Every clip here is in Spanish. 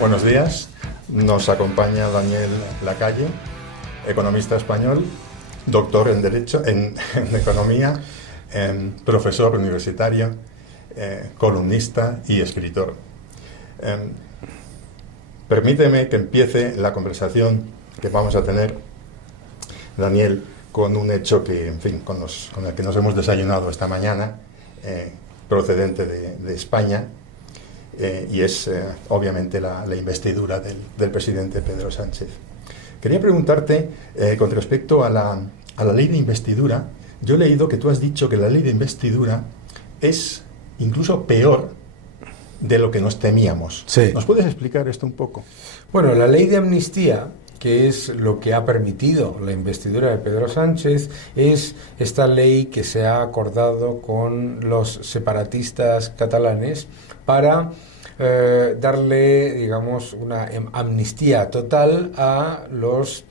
Buenos días, nos acompaña Daniel Lacalle, economista español, doctor en Derecho, en Economía, profesor universitario, columnista y escritor. Permíteme que empiece la conversación que vamos a tener, Daniel, con un hecho que, en fin, con el que nos hemos desayunado esta mañana, procedente de España, y es obviamente la investidura del presidente Pedro Sánchez. Quería preguntarte con respecto a la ley de investidura. Yo he leído que tú has dicho que la ley de investidura es incluso peor de lo que nos temíamos. Sí. ¿Nos puedes explicar esto un poco? Bueno, la ley de amnistía, que es lo que ha permitido la investidura de Pedro Sánchez, es esta ley que se ha acordado con los separatistas catalanes para darle, digamos, una amnistía total a los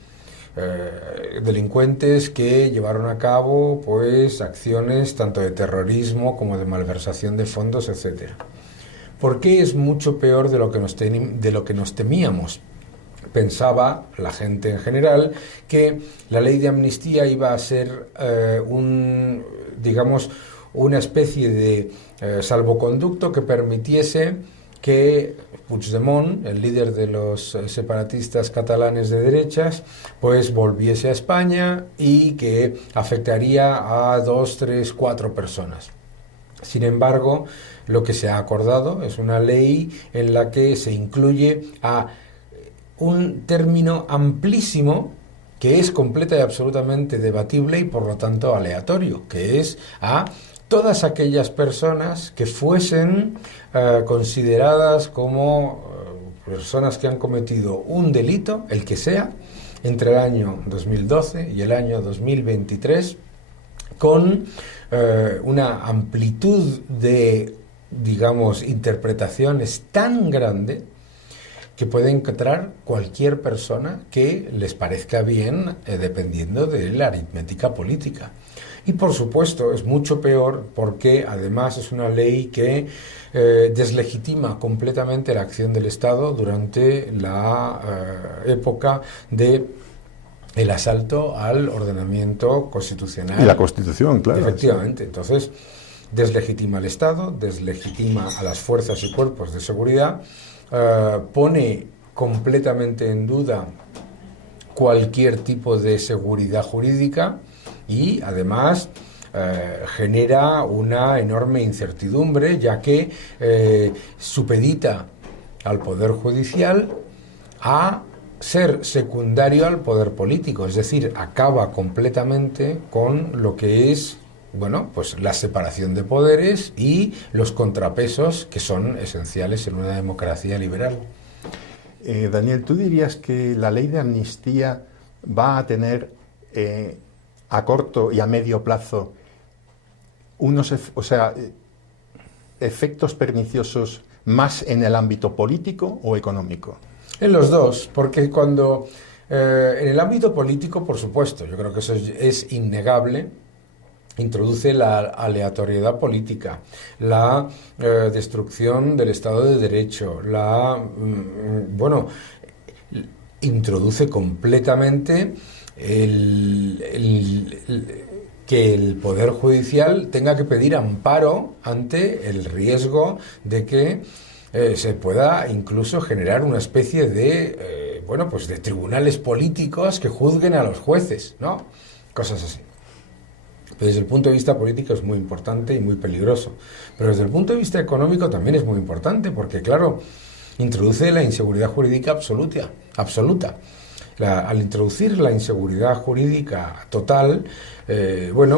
delincuentes que llevaron a cabo pues acciones tanto de terrorismo como de malversación de fondos, etcétera. ¿Por qué es mucho peor de lo que nos temíamos? Pensaba la gente en general que la ley de amnistía iba a ser una especie de salvoconducto que permitiese que Puigdemont, el líder de los separatistas catalanes de derechas, pues volviese a España y que afectaría a 2, 3, 4 personas. Sin embargo, lo que se ha acordado es una ley en la que se incluye a un término amplísimo que es completa y absolutamente debatible y por lo tanto aleatorio, que es a todas aquellas personas que fuesen consideradas como personas que han cometido un delito, el que sea, entre el año 2012 y el año 2023, con una amplitud de, digamos, interpretaciones tan grande que puede encontrar cualquier persona que les parezca bien, dependiendo de la aritmética política. Y por supuesto es mucho peor porque además es una ley que deslegitima completamente la acción del Estado durante la época de el asalto al ordenamiento constitucional. Y la Constitución, claro. Efectivamente. Entonces, deslegitima al Estado, deslegitima a las fuerzas y cuerpos de seguridad, pone completamente en duda cualquier tipo de seguridad jurídica y, además, genera una enorme incertidumbre, ya que supedita al Poder Judicial a ser secundario al poder político, es decir, acaba completamente con lo que es, bueno, pues la separación de poderes y los contrapesos que son esenciales en una democracia liberal. Daniel, ¿tú dirías que la ley de amnistía va a tener a corto y a medio plazo efectos perniciosos más en el ámbito político o económico? En los dos, porque cuando en el ámbito político, por supuesto, yo creo que eso es innegable, introduce la aleatoriedad política, la destrucción del Estado de Derecho, introduce completamente que el Poder Judicial tenga que pedir amparo ante el riesgo de que se pueda incluso generar una especie de, de tribunales políticos que juzguen a los jueces, ¿no? Cosas así. Pero desde el punto de vista político es muy importante y muy peligroso. Pero desde el punto de vista económico también es muy importante porque, claro, introduce la inseguridad jurídica absoluta. Al introducir la inseguridad jurídica total,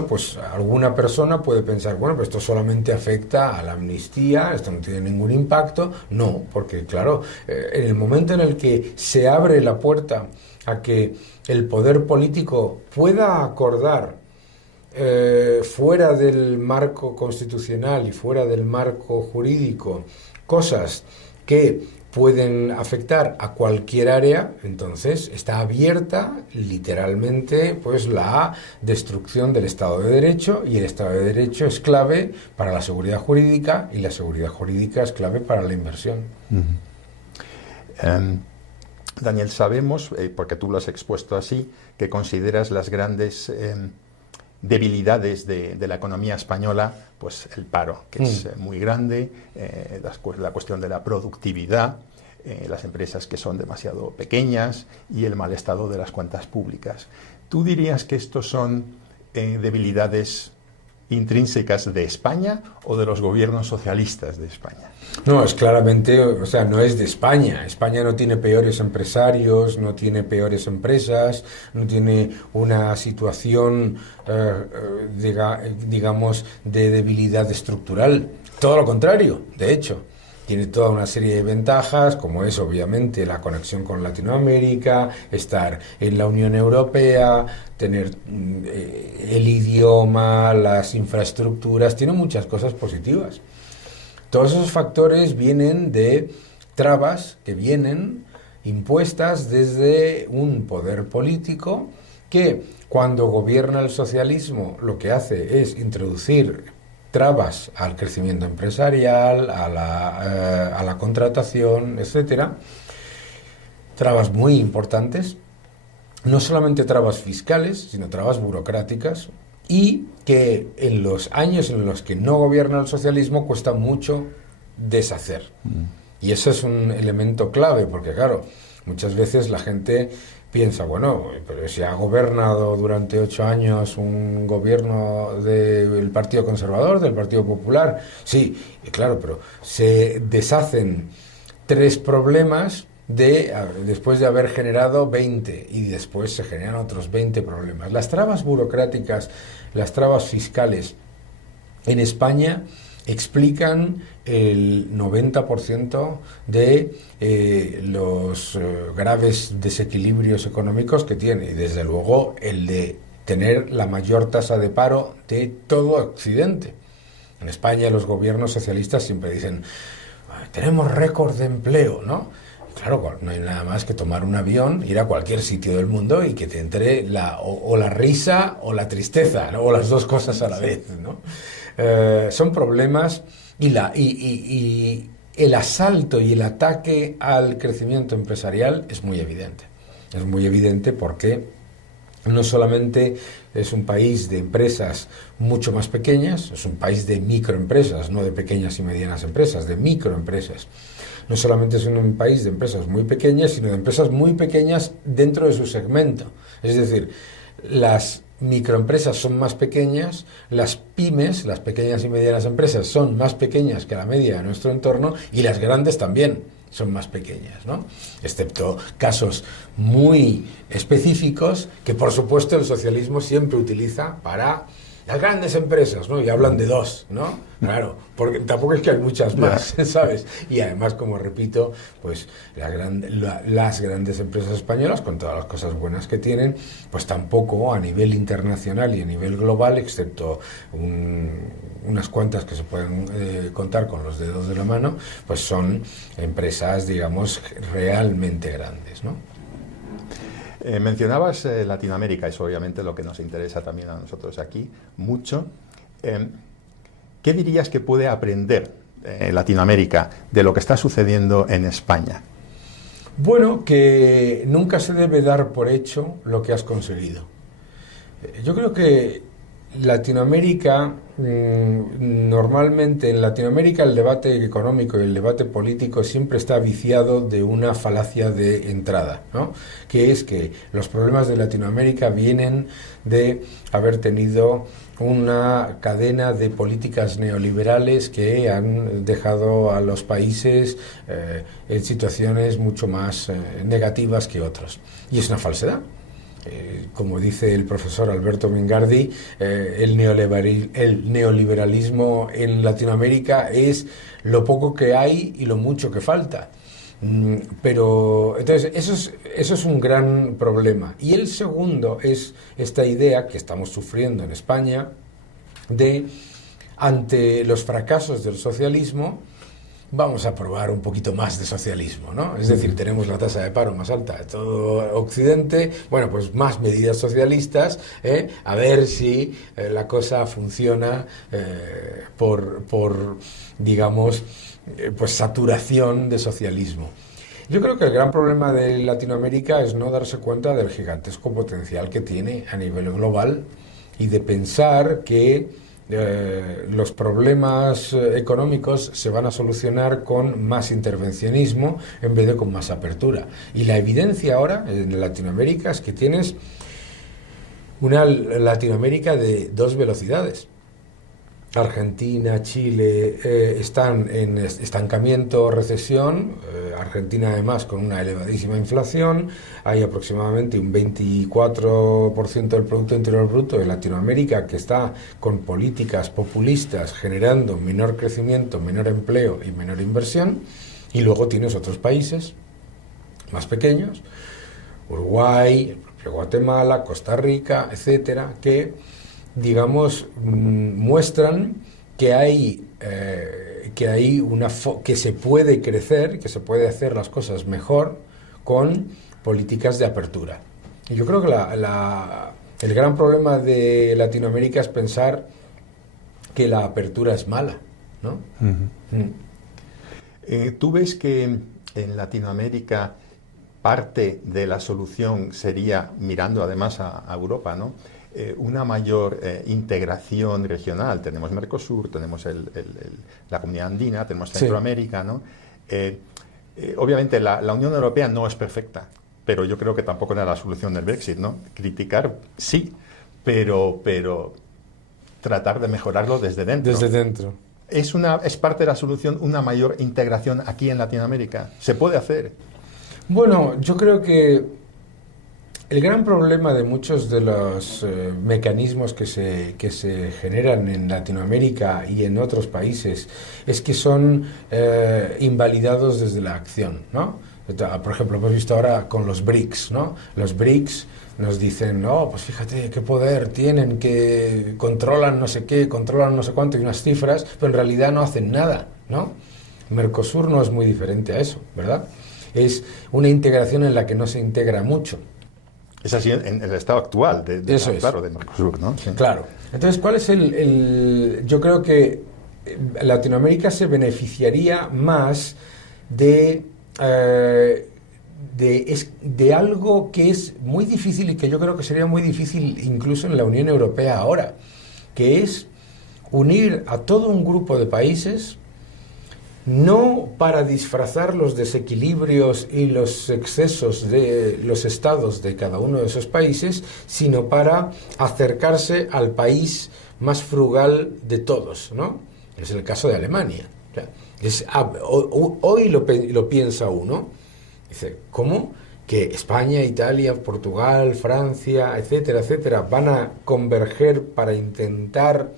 pues alguna persona puede pensar, pues esto solamente afecta a la amnistía, esto no tiene ningún impacto. No, porque claro, en el momento en el que se abre la puerta a que el poder político pueda acordar fuera del marco constitucional y fuera del marco jurídico cosas que pueden afectar a cualquier área, entonces está abierta literalmente pues la destrucción del Estado de Derecho, y el Estado de Derecho es clave para la seguridad jurídica y la seguridad jurídica es clave para la inversión. Daniel, sabemos, porque tú lo has expuesto así, que consideras las grandes debilidades de la economía española, pues el paro, que es muy grande, la cuestión de la productividad, las empresas que son demasiado pequeñas y el mal estado de las cuentas públicas. ¿Tú dirías que estos son debilidades intrínsecas de España o de los gobiernos socialistas de España? No, es claramente, o sea, no es de España. España no tiene peores empresarios, no tiene peores empresas, no tiene una situación, digamos, de debilidad estructural. Todo lo contrario, de hecho. Tiene toda una serie de ventajas, como es obviamente la conexión con Latinoamérica, estar en la Unión Europea, tener el idioma, las infraestructuras, tiene muchas cosas positivas. Todos esos factores vienen de trabas que vienen impuestas desde un poder político que, cuando gobierna el socialismo, lo que hace es introducir trabas al crecimiento empresarial, a la contratación, etcétera. Trabas muy importantes, no solamente trabas fiscales, sino trabas burocráticas, y que en los años en los que no gobierna el socialismo cuesta mucho deshacer. Y eso es un elemento clave, porque claro, muchas veces la gente piensa, bueno, pero si ha gobernado durante 8 años un gobierno del Partido Conservador, del Partido Popular, sí, claro, pero se deshacen 3 problemas después de haber generado 20, y después se generan otros 20 problemas. Las trabas burocráticas, las trabas fiscales en España explican el 90% de los graves desequilibrios económicos que tiene, y desde luego el de tener la mayor tasa de paro de todo Occidente. En España los gobiernos socialistas siempre dicen, tenemos récord de empleo, ¿no? Claro, no hay nada más que tomar un avión, ir a cualquier sitio del mundo y que te entre o la risa o la tristeza, ¿no? O las dos cosas a la vez, ¿no? Son problemas, y el asalto y el ataque al crecimiento empresarial es muy evidente. Es muy evidente porque no solamente es un país de empresas mucho más pequeñas, es un país de microempresas, no de pequeñas y medianas empresas, de microempresas. No solamente es un país de empresas muy pequeñas, sino de empresas muy pequeñas dentro de su segmento. Es decir, las microempresas son más pequeñas, las pymes, las pequeñas y medianas empresas, son más pequeñas que la media de nuestro entorno, y las grandes también son más pequeñas, ¿no? Excepto casos muy específicos que, por supuesto, el socialismo siempre utiliza para las grandes empresas, ¿no? Y hablan de 2, ¿no? Claro, porque tampoco es que hay muchas más, ¿sabes? Y además, como repito, pues las grandes empresas españolas, con todas las cosas buenas que tienen, pues tampoco a nivel internacional y a nivel global, excepto unas cuantas que se pueden contar con los dedos de la mano, pues son empresas, digamos, realmente grandes, ¿no? Mencionabas Latinoamérica, es obviamente lo que nos interesa también a nosotros aquí mucho. ¿Qué dirías que puede aprender Latinoamérica de lo que está sucediendo en España? Bueno, que nunca se debe dar por hecho lo que has conseguido. Yo creo que Latinoamérica, normalmente en Latinoamérica el debate económico y el debate político siempre está viciado de una falacia de entrada, ¿no? Que es que los problemas de Latinoamérica vienen de haber tenido una cadena de políticas neoliberales que han dejado a los países en situaciones mucho más negativas que otros. Y es una falsedad. Como dice el profesor Alberto Mingardi, el neoliberalismo en Latinoamérica es lo poco que hay y lo mucho que falta. Pero entonces eso es un gran problema. Y el segundo es esta idea que estamos sufriendo en España de, ante los fracasos del socialismo, vamos a probar un poquito más de socialismo, ¿no? Es decir, tenemos la tasa de paro más alta de todo Occidente, bueno, pues más medidas socialistas, a ver si la cosa funciona por digamos, pues saturación de socialismo. Yo creo que el gran problema de Latinoamérica es no darse cuenta del gigantesco potencial que tiene a nivel global y de pensar que los problemas económicos se van a solucionar con más intervencionismo en vez de con más apertura. Y la evidencia ahora en Latinoamérica es que tienes una Latinoamérica de dos velocidades. Argentina, Chile están en estancamiento, recesión. Argentina además con una elevadísima inflación. Hay aproximadamente un 24% del Producto Interior Bruto de Latinoamérica que está con políticas populistas generando menor crecimiento, menor empleo y menor inversión. Y luego tienes otros países más pequeños, Uruguay, el propio Guatemala, Costa Rica, etcétera, que digamos muestran que hay que se puede crecer, que se puede hacer las cosas mejor con políticas de apertura. Y yo creo que el gran problema de Latinoamérica es pensar que la apertura es mala, ¿no? ¿Tú ves que en Latinoamérica parte de la solución sería, mirando además a Europa, ¿no? Una mayor integración regional? Tenemos Mercosur, tenemos la Comunidad Andina, tenemos Centroamérica, ¿no? Obviamente la Unión Europea no es perfecta, pero yo creo que tampoco era la solución del Brexit, ¿no? Criticar, sí, pero tratar de mejorarlo desde dentro. Desde dentro. ¿Es parte de la solución una mayor integración aquí en Latinoamérica? ¿Se puede hacer? Bueno, yo creo que el gran problema de muchos de los mecanismos que se generan en Latinoamérica y en otros países es que son invalidados desde la acción, ¿no? Por ejemplo, hemos visto ahora con los BRICS, ¿no? Los BRICS nos dicen, no, pues fíjate qué poder tienen, que controlan no sé qué, controlan no sé cuánto y unas cifras, pero en realidad no hacen nada, ¿no? Mercosur no es muy diferente a eso, ¿verdad? Es una integración en la que no se integra mucho. Es así en el estado actual de Mercosur, ¿no? Sí. Claro. Entonces, ¿cuál es yo creo que Latinoamérica se beneficiaría más de algo que es muy difícil y que yo creo que sería muy difícil incluso en la Unión Europea ahora, que es unir a todo un grupo de países, no para disfrazar los desequilibrios y los excesos de los estados de cada uno de esos países, sino para acercarse al país más frugal de todos, ¿no? Es el caso de Alemania. O sea, hoy lo piensa uno, dice, ¿cómo? Que España, Italia, Portugal, Francia, etcétera, etcétera, van a converger para intentar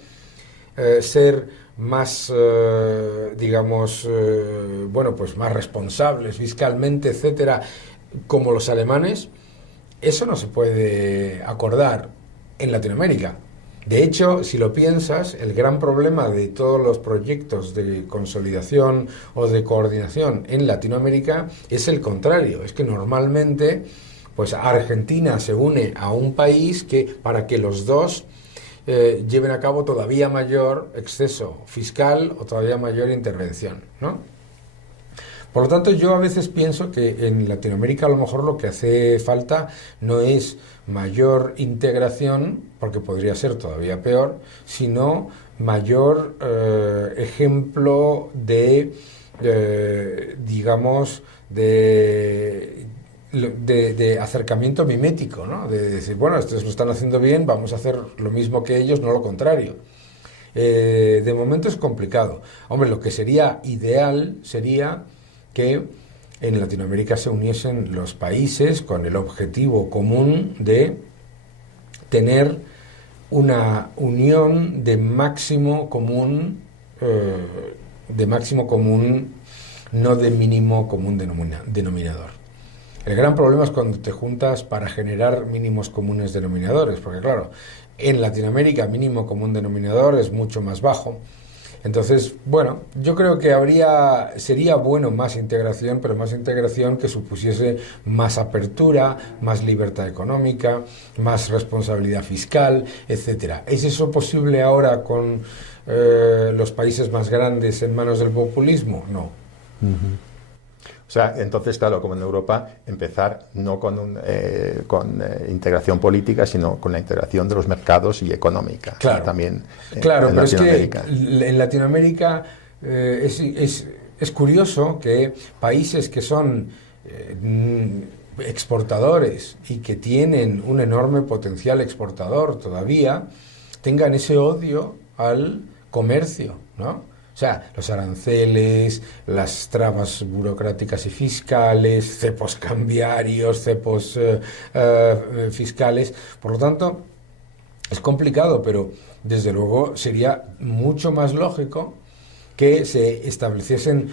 ser más, pues más responsables fiscalmente, etcétera, como los alemanes. Eso no se puede acordar en Latinoamérica. De hecho, si lo piensas, el gran problema de todos los proyectos de consolidación o de coordinación en Latinoamérica es el contrario, es que normalmente pues Argentina se une a un país para que los dos lleven a cabo todavía mayor exceso fiscal o todavía mayor intervención, ¿no? Por lo tanto, yo a veces pienso que en Latinoamérica a lo mejor lo que hace falta no es mayor integración, porque podría ser todavía peor, sino mayor ejemplo de acercamiento mimético, ¿no? De decir, bueno, estos lo están haciendo bien, vamos a hacer lo mismo que ellos, no lo contrario. De momento es complicado. Hombre, lo que sería ideal sería que en Latinoamérica se uniesen los países con el objetivo común de tener una unión de máximo común, no de mínimo común denominador. El gran problema es cuando te juntas para generar mínimos comunes denominadores, porque claro, en Latinoamérica mínimo común denominador es mucho más bajo. Entonces, bueno, yo creo que sería bueno más integración, pero más integración que supusiese más apertura, más libertad económica, más responsabilidad fiscal, etcétera. ¿Es eso posible ahora con los países más grandes en manos del populismo? No. Uh-huh. O sea, entonces, claro, como en Europa, empezar no con integración política, sino con la integración de los mercados y económica. Claro, también claro, en pero es que Latinoamérica. en Latinoamérica es curioso que países que son exportadores y que tienen un enorme potencial exportador todavía, tengan ese odio al comercio, ¿no? O sea, los aranceles, las trabas burocráticas y fiscales, cepos cambiarios, cepos fiscales. Por lo tanto, es complicado, pero desde luego sería mucho más lógico que se estableciesen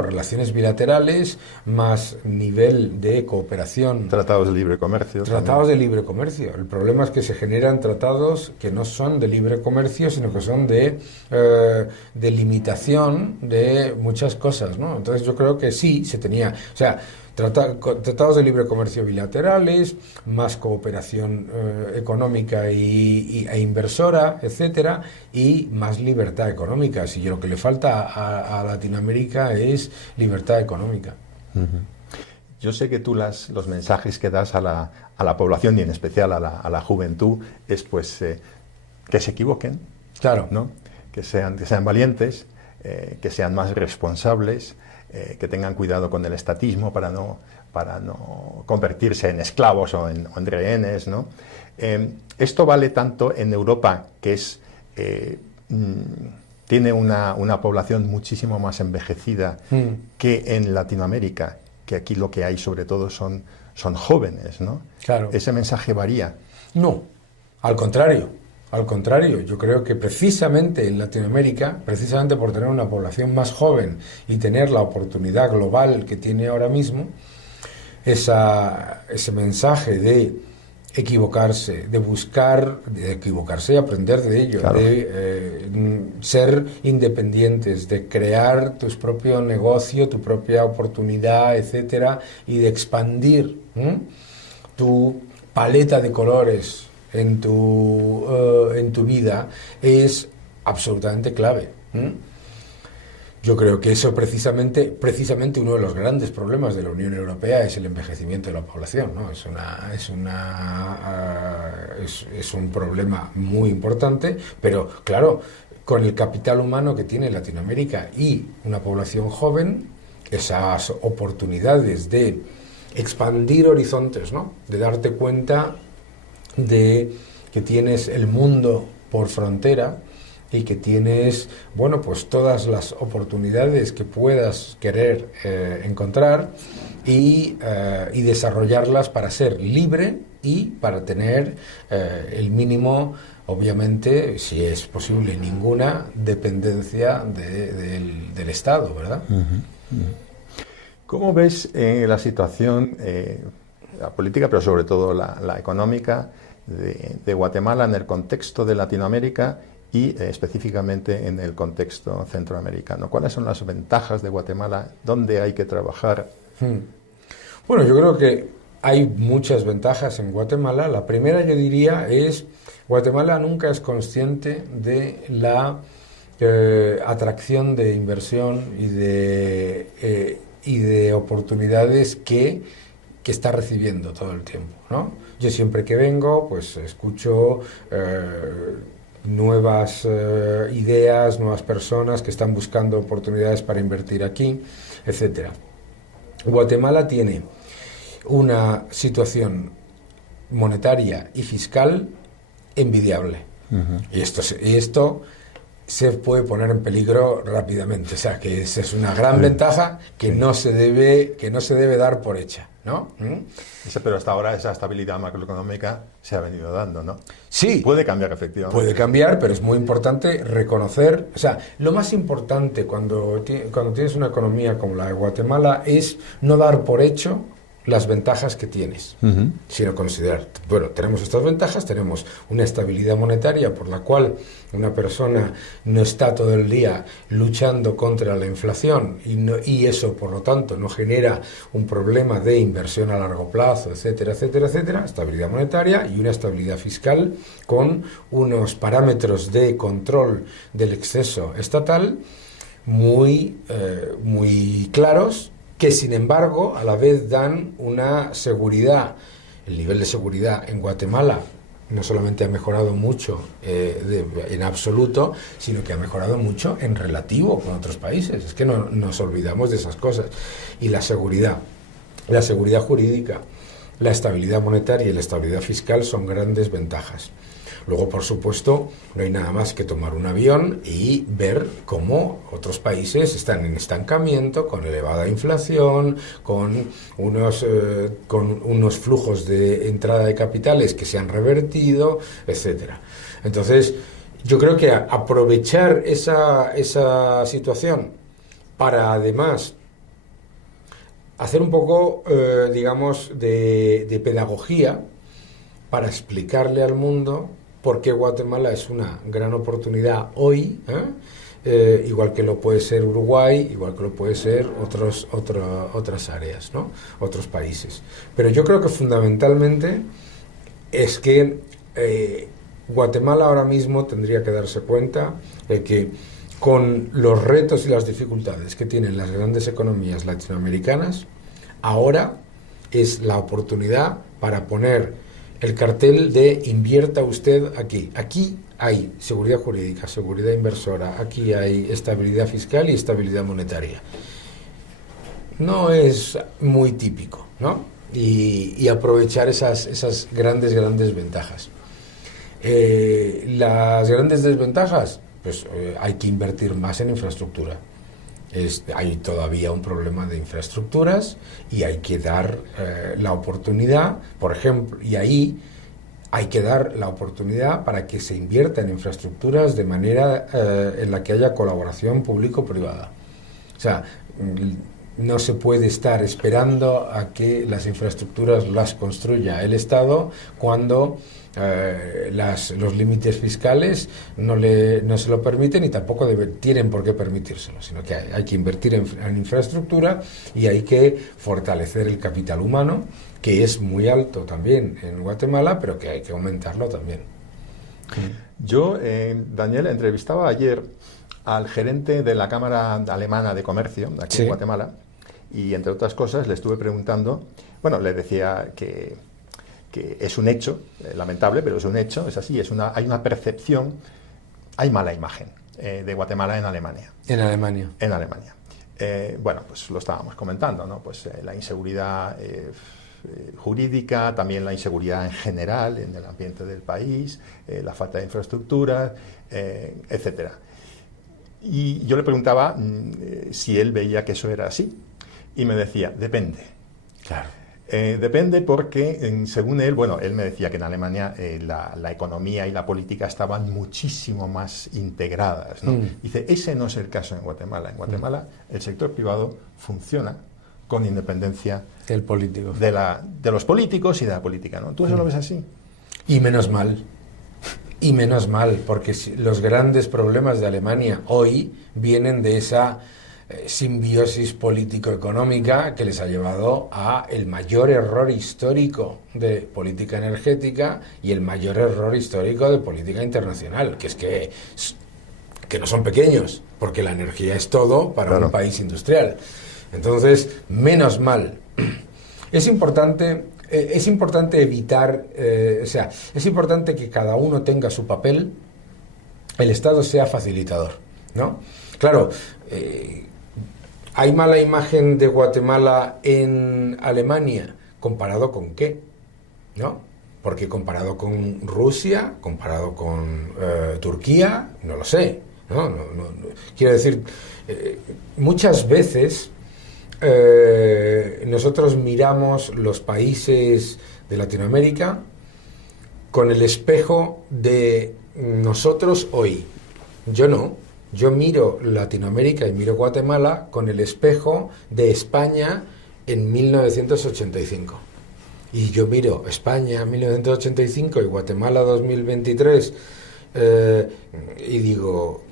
relaciones bilaterales, más nivel de cooperación. Tratados de libre comercio. Tratados de libre comercio. El problema es que se generan tratados que no son de libre comercio, sino que son de limitación de muchas cosas, ¿no? Entonces yo creo que sí, se tenía... O sea, tratados de libre comercio bilaterales, más cooperación económica e inversora, etcétera, y más libertad económica. Si lo que le falta a Latinoamérica es libertad económica. Uh-huh. Yo sé que tú los mensajes que das a la población y en especial a la juventud es pues que se equivoquen, claro, ¿no? Que sean valientes, que sean más responsables, que tengan cuidado con el estatismo para no convertirse en esclavos o en rehenes, ¿no? Esto vale tanto en Europa, que tiene una población muchísimo más envejecida, que en Latinoamérica, que aquí lo que hay sobre todo son jóvenes, ¿no? Claro. ¿Ese mensaje varía? No, al contrario. Al contrario, yo creo que precisamente en Latinoamérica, precisamente por tener una población más joven y tener la oportunidad global que tiene ahora mismo, ese mensaje de equivocarse, de buscar, de equivocarse y aprender de ello, claro, de ser independientes, de crear tu propio negocio, tu propia oportunidad, etcétera, y de expandir tu paleta de colores en tu vida es absolutamente clave. Yo creo que eso precisamente uno de los grandes problemas de la Unión Europea es el envejecimiento de la población, ¿no? Es un problema muy importante, pero claro, con el capital humano que tiene Latinoamérica y una población joven, esas oportunidades de expandir horizontes, ¿no? De darte cuenta de que tienes el mundo por frontera y que tienes, bueno, pues todas las oportunidades que puedas querer encontrar y desarrollarlas para ser libre y para tener el mínimo, obviamente, si es posible, ninguna dependencia del Estado, ¿verdad? ¿Cómo ves la situación, la política, pero sobre todo la económica de Guatemala en el contexto de Latinoamérica y específicamente en el contexto centroamericano? ¿Cuáles son las ventajas de Guatemala? ¿Dónde hay que trabajar? Bueno, yo creo que hay muchas ventajas en Guatemala. La primera, yo diría, es Guatemala nunca es consciente de la atracción de inversión y de oportunidades que está recibiendo todo el tiempo, ¿no? Yo siempre que vengo, pues escucho nuevas ideas, nuevas personas que están buscando oportunidades para invertir aquí, etcétera. Guatemala tiene una situación monetaria y fiscal envidiable. Y esto se puede poner en peligro rápidamente. O sea, que esa es una gran ventaja que no se debe dar por hecha, ¿no? Pero hasta ahora esa estabilidad macroeconómica se ha venido dando, ¿no? Sí. Puede cambiar, efectivamente. Puede cambiar, pero es muy importante reconocer... O sea, lo más importante cuando tienes una economía como la de Guatemala es no dar por hecho las ventajas que tienes, sino considerar, bueno, tenemos estas ventajas, tenemos una estabilidad monetaria por la cual una persona no está todo el día luchando contra la inflación y eso, por lo tanto, no genera un problema de inversión a largo plazo, etcétera, etcétera, etcétera, estabilidad monetaria y una estabilidad fiscal con unos parámetros de control del exceso estatal muy claros, que sin embargo a la vez dan una seguridad. El nivel de seguridad en Guatemala no solamente ha mejorado mucho en absoluto, sino que ha mejorado mucho en relativo con otros países. Es que no nos olvidamos de esas cosas. Y la seguridad jurídica, la estabilidad monetaria y la estabilidad fiscal son grandes ventajas. Luego, por supuesto, no hay nada más que tomar un avión y ver cómo otros países están en estancamiento, con elevada inflación, con unos flujos de entrada de capitales que se han revertido, etcétera. Entonces, yo creo que aprovechar esa situación para, además, hacer un poco, digamos, de pedagogía para explicarle al mundo por qué Guatemala es una gran oportunidad hoy, igual que lo puede ser Uruguay, igual que lo puede ser otras áreas, ¿no? Otros países. Pero yo creo que fundamentalmente es que Guatemala ahora mismo tendría que darse cuenta de que con los retos y las dificultades que tienen las grandes economías latinoamericanas, ahora es la oportunidad para poner el cartel de invierta usted aquí. Aquí hay seguridad jurídica, seguridad inversora, aquí hay estabilidad fiscal y estabilidad monetaria. No es muy típico, ¿no? Y aprovechar esas grandes ventajas. Las grandes desventajas, pues hay que invertir más en infraestructura. Hay todavía un problema de infraestructuras y hay que dar la oportunidad, por ejemplo, y ahí hay que dar la oportunidad para que se invierta en infraestructuras de manera en la que haya colaboración público-privada. O sea, no se puede estar esperando a que las infraestructuras las construya el Estado cuando los límites fiscales no se lo permiten y tampoco tienen por qué permitírselo, sino que hay que invertir en infraestructura y hay que fortalecer el capital humano, que es muy alto también en Guatemala, pero que hay que aumentarlo también. Yo, Daniel, entrevistaba ayer al gerente de la Cámara Alemana de Comercio aquí en Guatemala y, entre otras cosas, le estuve preguntando, bueno, le decía que es un hecho, lamentable, pero es un hecho, es así, hay una percepción, hay mala imagen de Guatemala en Alemania. En Alemania. En Alemania. Bueno, pues lo estábamos comentando, ¿no? Pues la inseguridad jurídica, también la inseguridad en general en el ambiente del país, la falta de infraestructuras, etcétera. Y yo le preguntaba si él veía que eso era así, y me decía, depende. Claro. Depende porque, según él, bueno, él me decía que en Alemania la economía y la política estaban muchísimo más integradas, ¿no? Dice, ese no es el caso en Guatemala. En Guatemala el sector privado funciona con independencia del político. De los políticos y de la política, ¿no? ¿Tú eso lo ves así? Y menos mal, porque los grandes problemas de Alemania hoy vienen de esa simbiosis político-económica que les ha llevado a el mayor error histórico de política energética y el mayor error histórico de política internacional, que es que no son pequeños, porque la energía es todo para un país industrial. Entonces, menos mal. Es importante evitar, es importante que cada uno tenga su papel, el Estado sea facilitador, ¿no? Claro, ¿hay mala imagen de Guatemala en Alemania? ¿Comparado con qué? ¿No? Porque comparado con Rusia, comparado con Turquía, no lo sé, ¿no? Quiero decir, muchas veces nosotros miramos los países de Latinoamérica con el espejo de nosotros hoy. Yo no. Yo miro Latinoamérica y miro Guatemala con el espejo de España en 1985. Y yo miro España en 1985 y Guatemala 2023 y digo,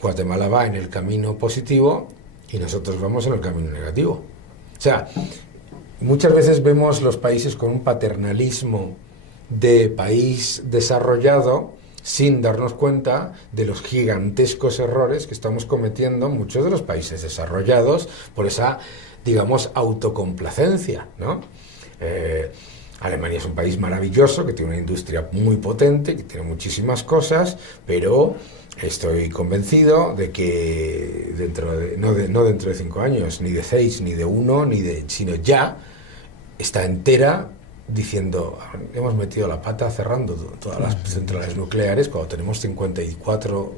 Guatemala va en el camino positivo y nosotros vamos en el camino negativo. O sea, muchas veces vemos los países con un paternalismo de país desarrollado sin darnos cuenta de los gigantescos errores que estamos cometiendo muchos de los países desarrollados por esa, digamos, autocomplacencia, ¿no? Alemania es un país maravilloso, que tiene una industria muy potente, que tiene muchísimas cosas, pero estoy convencido de que no dentro de 5 años, ni de 6, ni de 1, sino ya está entera diciendo, hemos metido la pata cerrando todas las centrales nucleares cuando tenemos 54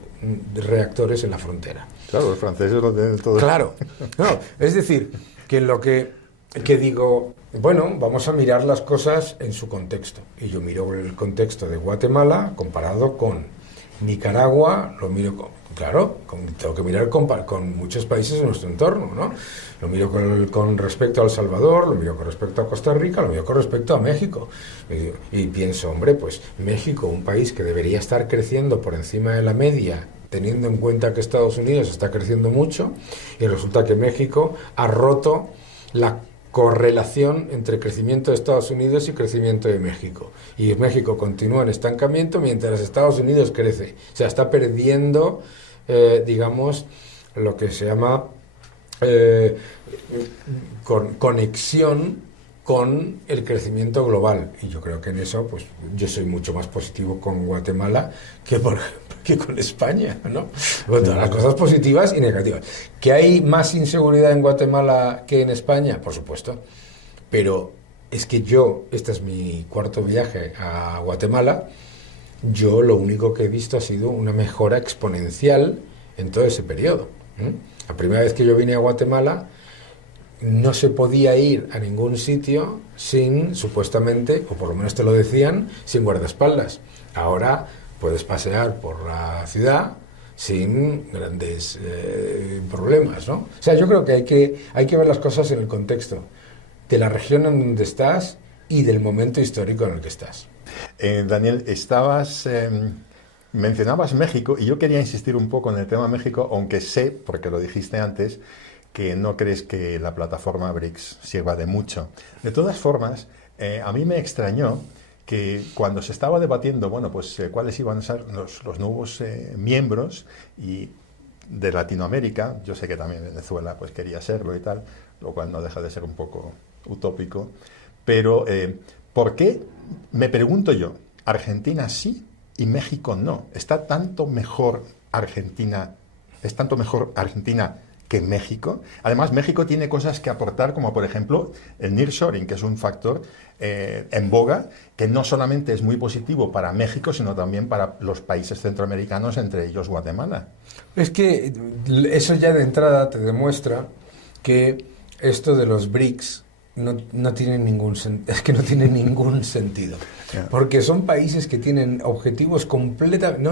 reactores en la frontera. Claro, los franceses lo tienen todo. Claro, no, es decir, que en lo que digo, bueno, vamos a mirar las cosas en su contexto. Y yo miro el contexto de Guatemala comparado con Nicaragua, lo miro tengo que mirar con muchos países en nuestro entorno, ¿no? Lo miro con respecto a El Salvador, lo miro con respecto a Costa Rica, lo miro con respecto a México. Y pienso, hombre, pues México, un país que debería estar creciendo por encima de la media, teniendo en cuenta que Estados Unidos está creciendo mucho, y resulta que México ha roto la correlación entre crecimiento de Estados Unidos y crecimiento de México. Y México continúa en estancamiento mientras Estados Unidos crece. O sea, está perdiendo, digamos, lo que se llama conexión con el crecimiento global. Y yo creo que en eso, pues, yo soy mucho más positivo con Guatemala que con España, ¿no? Bueno, todas las cosas positivas y negativas. ¿Que hay más inseguridad en Guatemala que en España? Por supuesto. Pero es que este es mi 4º viaje a Guatemala, yo lo único que he visto ha sido una mejora exponencial en todo ese periodo. La primera vez que yo vine a Guatemala, no se podía ir a ningún sitio sin, supuestamente, o por lo menos te lo decían, sin guardaespaldas. Ahora puedes pasear por la ciudad sin grandes problemas, ¿no? O sea, yo creo que hay que ver las cosas en el contexto de la región en donde estás y del momento histórico en el que estás. Daniel, mencionabas México y yo quería insistir un poco en el tema México, aunque sé, porque lo dijiste antes, que no crees que la plataforma BRICS sirva de mucho. De todas formas, a mí me extrañó que cuando se estaba debatiendo, bueno, pues cuáles iban a ser los nuevos miembros y de Latinoamérica, yo sé que también Venezuela pues quería serlo y tal, lo cual no deja de ser un poco utópico, pero ¿por qué, me pregunto yo, Argentina sí y México no? ¿Es tanto mejor Argentina que México? Además, México tiene cosas que aportar, como por ejemplo el nearshoring, que es un factor en boga, que no solamente es muy positivo para México, sino también para los países centroamericanos, entre ellos Guatemala. Es que eso ya de entrada te demuestra que esto de los BRICS no tiene ningún sentido. Yeah. Porque son países que tienen objetivos completamente,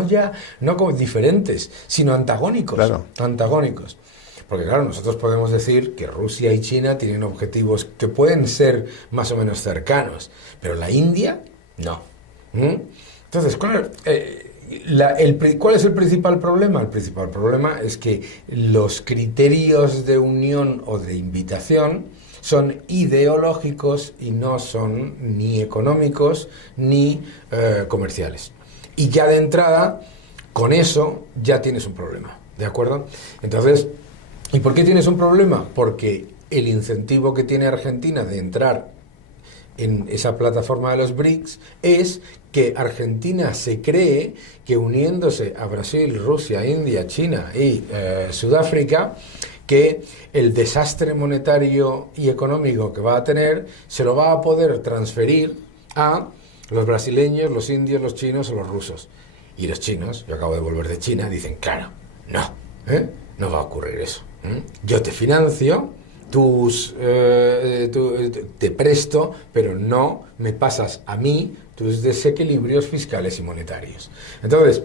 no como diferentes, sino antagónicos. Claro. Antagónicos. Porque claro, nosotros podemos decir que Rusia y China tienen objetivos que pueden ser más o menos cercanos, pero la India, no. Entonces, ¿cuál es el principal problema? El principal problema es que los criterios de unión o de invitación son ideológicos y no son ni económicos ni comerciales. Y ya de entrada, con eso ya tienes un problema, ¿de acuerdo? Entonces, ¿y por qué tienes un problema? Porque el incentivo que tiene Argentina de entrar en esa plataforma de los BRICS es que Argentina se cree que uniéndose a Brasil, Rusia, India, China y Sudáfrica, que el desastre monetario y económico que va a tener se lo va a poder transferir a los brasileños, los indios, los chinos o los rusos. Y los chinos, yo acabo de volver de China, dicen, claro, no va a ocurrir eso. Yo te financio, te presto, pero no me pasas a mí tus desequilibrios fiscales y monetarios. Entonces,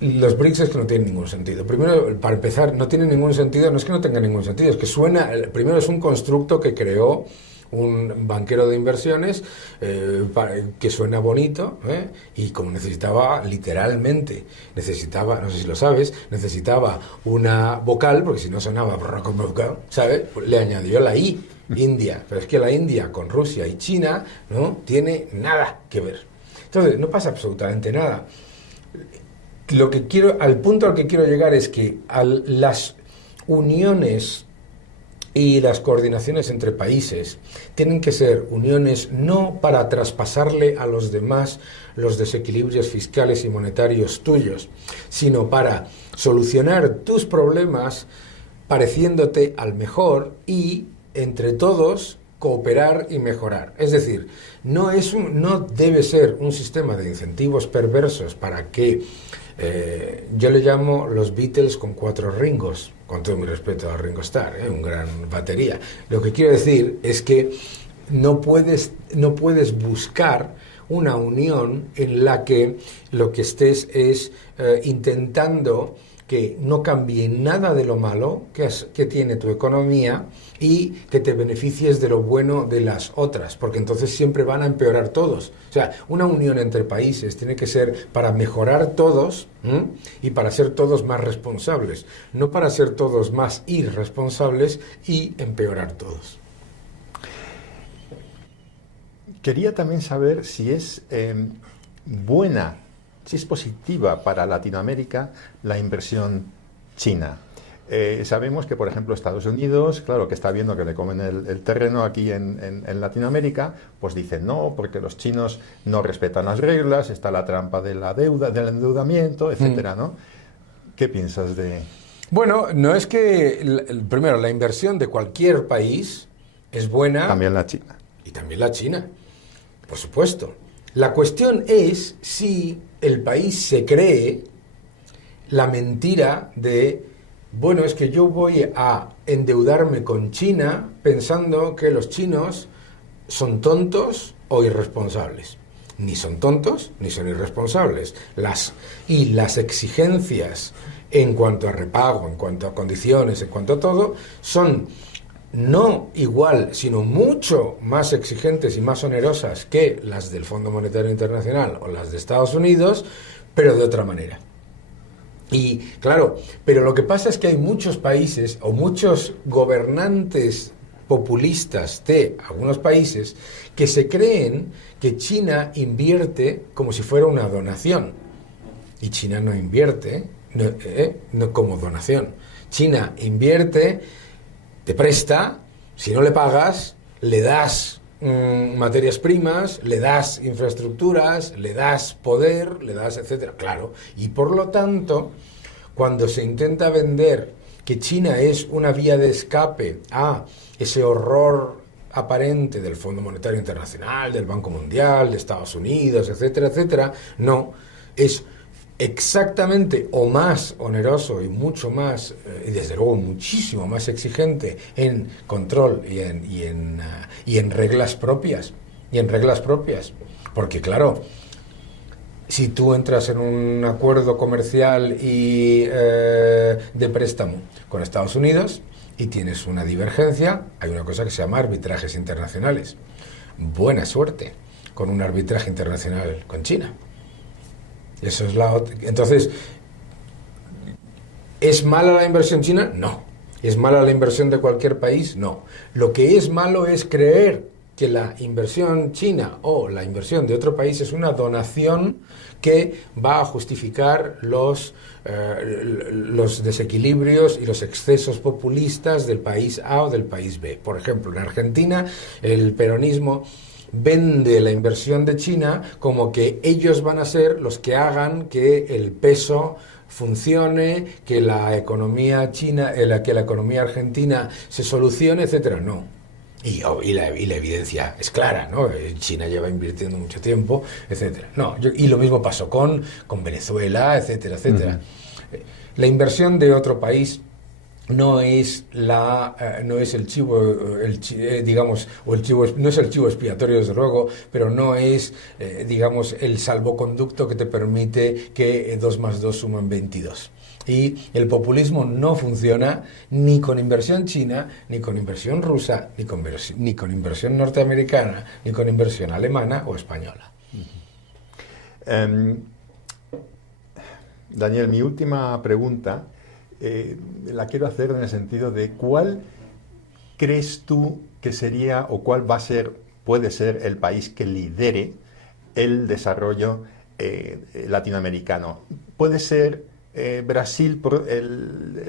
los BRICS es que no tienen ningún sentido. Primero, para empezar, no tiene ningún sentido, no es que no tenga ningún sentido, es que primero es un constructo que creó un banquero de inversiones que suena bonito, y como literalmente necesitaba, no sé si lo sabes, necesitaba una vocal, porque si no sonaba, ¿sabes? Pues le añadió la I, India, pero es que la India con Rusia y China no tiene nada que ver. Entonces, no pasa absolutamente nada. Al punto al que quiero llegar es que las uniones y las coordinaciones entre países tienen que ser uniones no para traspasarle a los demás los desequilibrios fiscales y monetarios tuyos, sino para solucionar tus problemas pareciéndote al mejor y, entre todos, cooperar y mejorar. Es decir, no debe ser un sistema de incentivos perversos para que yo le llamo los Beatles con 4 Ringos, con todo mi respeto a Ringo Starr, un gran batería. Lo que quiero decir es que no puedes buscar una unión en la que lo que estés es intentando que no cambie nada de lo malo que tiene tu economía y que te beneficies de lo bueno de las otras, porque entonces siempre van a empeorar todos. O sea, una unión entre países tiene que ser para mejorar todos y para ser todos más responsables, no para ser todos más irresponsables y empeorar todos. Quería también saber si es buena, si es positiva para Latinoamérica la inversión china. Sabemos que, por ejemplo, Estados Unidos, claro, que está viendo que le comen el terreno aquí en Latinoamérica, pues dicen no, porque los chinos no respetan las reglas, está la trampa de la deuda, del endeudamiento, etcétera, ¿no? ¿Qué piensas de...? Bueno, no es que, primero, la inversión de cualquier país es buena. También la China. Y también la China, por supuesto. La cuestión es si el país se cree la mentira de, bueno, es que yo voy a endeudarme con China pensando que los chinos son tontos o irresponsables. Ni son tontos ni son irresponsables. Las exigencias en cuanto a repago, en cuanto a condiciones, en cuanto a todo, son no igual, sino mucho más exigentes y más onerosas que las del Fondo Monetario Internacional o las de Estados Unidos, pero de otra manera. Y claro, pero lo que pasa es que hay muchos países o muchos gobernantes populistas de algunos países que se creen que China invierte como si fuera una donación. Y China no invierte no como donación. China invierte, te presta, si no le pagas, le das materias primas, le das infraestructuras, le das poder, le das etcétera. Claro, y por lo tanto, cuando se intenta vender que China es una vía de escape a ese horror aparente del Fondo Monetario Internacional, del Banco Mundial, de Estados Unidos, etcétera, etcétera, no, es exactamente o más oneroso y mucho más, y desde luego muchísimo más exigente en control y en reglas propias. Porque claro, si tú entras en un acuerdo comercial y de préstamo con Estados Unidos y tienes una divergencia, hay una cosa que se llama arbitrajes internacionales. Buena suerte con un arbitraje internacional con China. Eso es la otra. Entonces, ¿es mala la inversión china? No. ¿Es mala la inversión de cualquier país? No. Lo que es malo es creer que la inversión china o la inversión de otro país es una donación que va a justificar los desequilibrios y los excesos populistas del país A o del país B. Por ejemplo, en Argentina, el peronismo vende la inversión de China como que ellos van a ser los que hagan que el peso funcione, que la economía china, que la economía argentina se solucione, etcétera. No. Y la evidencia es clara, ¿no? China lleva invirtiendo mucho tiempo, etcétera. No, y lo mismo pasó con Venezuela, etcétera, etcétera. La inversión de otro país no es el chivo, digamos, o el chivo, no es el chivo expiatorio, desde luego, pero no es, digamos, el salvoconducto que te permite que 2 más 2 suman 22. Y el populismo no funciona ni con inversión china, ni con inversión rusa, ni con inversión norteamericana, ni con inversión alemana o española. Daniel, mi última pregunta la quiero hacer en el sentido de ¿cuál crees tú que sería o cuál puede ser el país que lidere el desarrollo latinoamericano. Puede ser Brasil por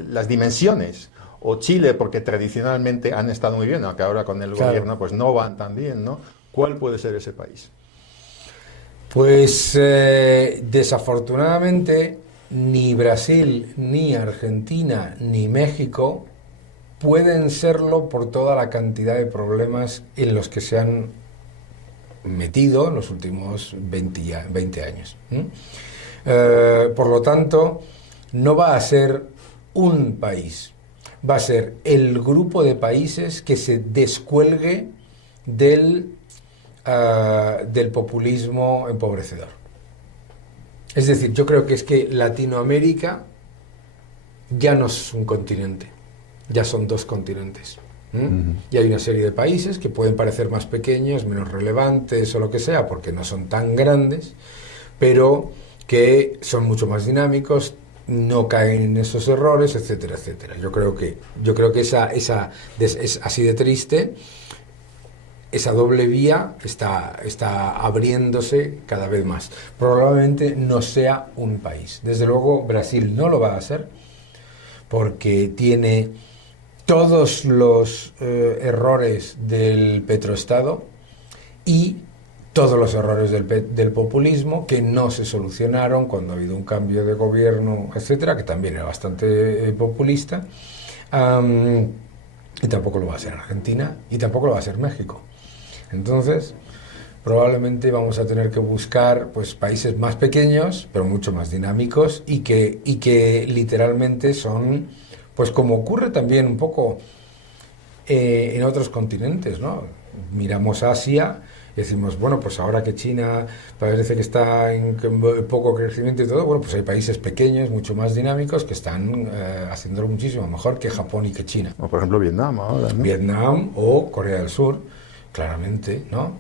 las dimensiones, o Chile porque tradicionalmente han estado muy bien, aunque ahora con el gobierno pues no van tan bien, ¿no? ¿Cuál puede ser ese país? Pues desafortunadamente ni Brasil, ni Argentina, ni México pueden serlo por toda la cantidad de problemas en los que se han metido en los últimos 20 años. Por lo tanto, no va a ser un país, va a ser el grupo de países que se descuelgue del populismo empobrecedor. Es decir, yo creo que es que Latinoamérica ya no es un continente, ya son dos continentes. Y hay una serie de países que pueden parecer más pequeños, menos relevantes o lo que sea, porque no son tan grandes, pero que son mucho más dinámicos, no caen en esos errores, etcétera, etcétera. Yo creo que es así de triste. Esa doble vía está abriéndose cada vez más. Probablemente no sea un país. Desde luego Brasil no lo va a ser, porque tiene todos los errores del petroestado y todos los errores del populismo que no se solucionaron cuando ha habido un cambio de gobierno, etcétera, que también era bastante populista. Y tampoco lo va a ser Argentina y tampoco lo va a ser México. Entonces, probablemente vamos a tener que buscar pues países más pequeños, pero mucho más dinámicos y que literalmente son, pues como ocurre también un poco en otros continentes, ¿no? Miramos Asia y decimos, bueno, pues ahora que China parece que está en poco crecimiento y todo, bueno, pues hay países pequeños, mucho más dinámicos, que están haciéndolo muchísimo mejor que Japón y que China. O por ejemplo Vietnam ahora, ¿no? Vietnam o Corea del Sur, claramente, ¿no?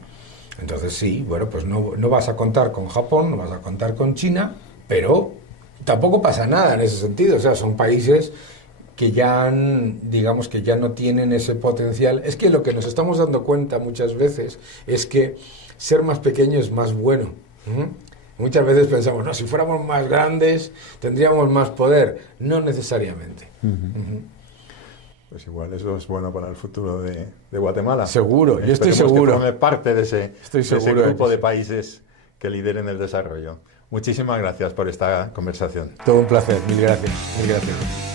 Entonces sí, bueno, pues no vas a contar con Japón, no vas a contar con China, pero tampoco pasa nada en ese sentido. O sea, son países que ya digamos que ya no tienen ese potencial. Es que lo que nos estamos dando cuenta muchas veces es que ser más pequeño es más bueno. Muchas veces pensamos, no, si fuéramos más grandes tendríamos más poder. No necesariamente. Pues igual eso es bueno para el futuro de Guatemala. Seguro, yo estoy seguro. Que forme parte de ese grupo de de países que lideren el desarrollo. Muchísimas gracias por esta conversación. Todo un placer, mil gracias. Mil gracias.